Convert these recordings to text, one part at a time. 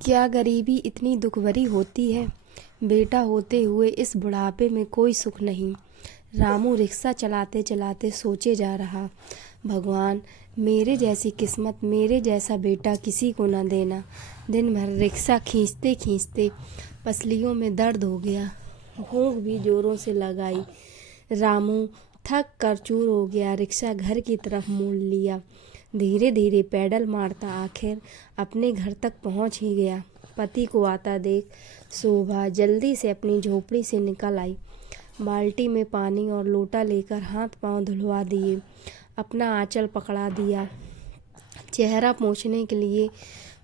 क्या गरीबी इतनी दुख भरी होती है। बेटा होते हुए इस बुढ़ापे में कोई सुख नहीं। रामू रिक्शा चलाते चलाते सोचे जा रहा, भगवान मेरे जैसी किस्मत, मेरे जैसा बेटा किसी को न देना। दिन भर रिक्शा खींचते खींचते पसलियों में दर्द हो गया, भूख भी जोरों से लगाई। रामू थक कर चूर हो गया, रिक्शा घर की तरफ मोड़ लिया। धीरे धीरे पैडल मारता आखिर अपने घर तक पहुंच ही गया। पति को आता देख शोभा जल्दी से अपनी झोपड़ी से निकल आई। बाल्टी में पानी और लोटा लेकर हाथ पांव धुलवा दिए, अपना आंचल पकड़ा दिया। चेहरा पोंछने के लिए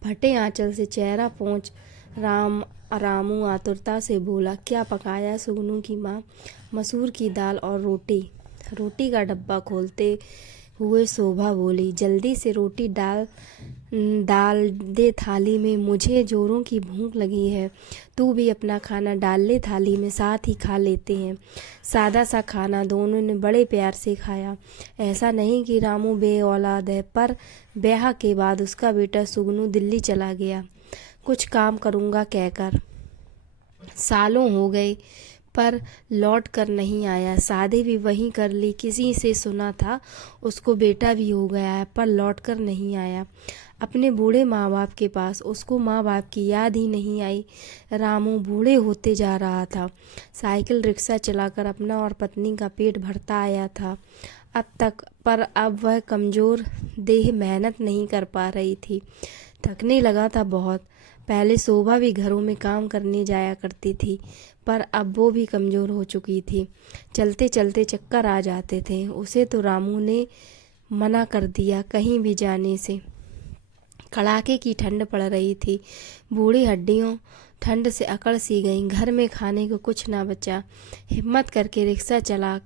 फटे आंचल से चेहरा पोंछ रामू आतुरता से बोला, क्या पकाया सुगनू की माँ? मसूर की दाल और रोटी। रोटी का डब्बा खोलते हुए शोभा बोली, जल्दी से रोटी डाल दे थाली में, मुझे जोरों की भूख लगी है। तू भी अपना खाना डाल ले थाली में, साथ ही खा लेते हैं। सादा सा खाना दोनों ने बड़े प्यार से खाया। ऐसा नहीं कि रामू बे औलाद है, पर ब्याह के बाद उसका बेटा सुगनू दिल्ली चला गया कुछ काम करूँगा कहकर। सालों हो गए पर लौट कर नहीं आया। शादी भी वहीं कर ली, किसी से सुना था उसको बेटा भी हो गया है, पर लौट कर नहीं आया अपने बूढ़े माँ बाप के पास। उसको माँ बाप की याद ही नहीं आई। रामू बूढ़े होते जा रहा था। साइकिल रिक्शा चलाकर अपना और पत्नी का पेट भरता आया था अब तक, पर अब वह कमज़ोर देह मेहनत नहीं कर पा रही थी, थकने लगा था बहुत। पहले शोभा भी घरों में काम करने जाया करती थी, पर अब वो भी कमज़ोर हो चुकी थी। चलते चलते चक्कर आ जाते थे। उसे तो रामू ने मना कर दिया कहीं भी जाने से। कड़ाके की ठंड पड़ रही थी, बूढ़ी हड्डियों ठंड से अकड़ सी गईं। घर में खाने को कुछ ना बचा। हिम्मत करके रिक्शा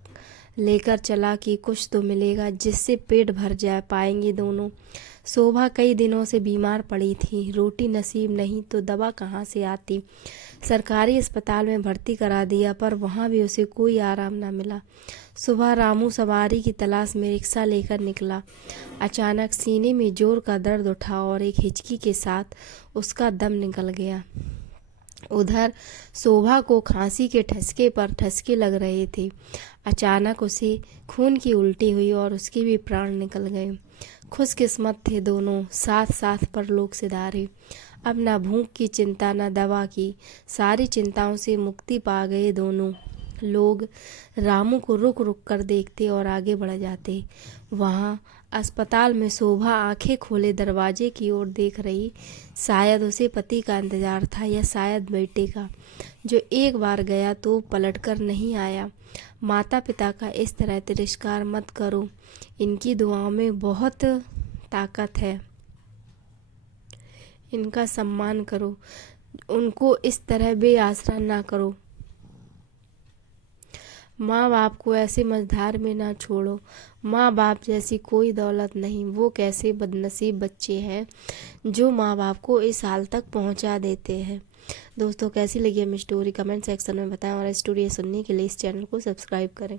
लेकर चला कि कुछ तो मिलेगा जिससे पेट भर पाएंगे दोनों। शोभा कई दिनों से बीमार पड़ी थी, रोटी नसीब नहीं तो दवा कहाँ से आती। सरकारी अस्पताल में भर्ती करा दिया, पर वहाँ भी उसे कोई आराम न मिला। सुबह रामू सवारी की तलाश में रिक्शा लेकर निकला। अचानक सीने में जोर का दर्द उठा और एक हिचकी के साथ उसका दम निकल गया। उधर शोभा को खांसी के ठसके पर ठसके लग रहे थे। अचानक उसे खून की उल्टी हुई और उसके भी प्राण निकल गए। खुशकिस्मत थे दोनों, साथ साथ परलोक सिधारे। अब न भूख की चिंता न दवा की, सारी चिंताओं से मुक्ति पा गए दोनों। लोग रामू को रुक रुक कर देखते और आगे बढ़ जाते। वहाँ अस्पताल में शोभा आंखें खोले दरवाजे की ओर देख रही। शायद उसे पति का इंतजार था, या शायद बेटे का, जो एक बार गया तो पलटकर नहीं आया। माता पिता का इस तरह तिरस्कार मत करो, इनकी दुआओं में बहुत ताकत है, इनका सम्मान करो, उनको इस तरह बेआसरा ना करो। माँ बाप को ऐसे मझधार में ना छोड़ो। माँ बाप जैसी कोई दौलत नहीं। वो कैसे बदनसीब बच्चे हैं जो माँ बाप को इस हाल तक पहुँचा देते हैं। दोस्तों कैसी लगी हमें स्टोरी कमेंट सेक्शन में बताएं, और स्टोरी सुनने के लिए इस चैनल को सब्सक्राइब करें।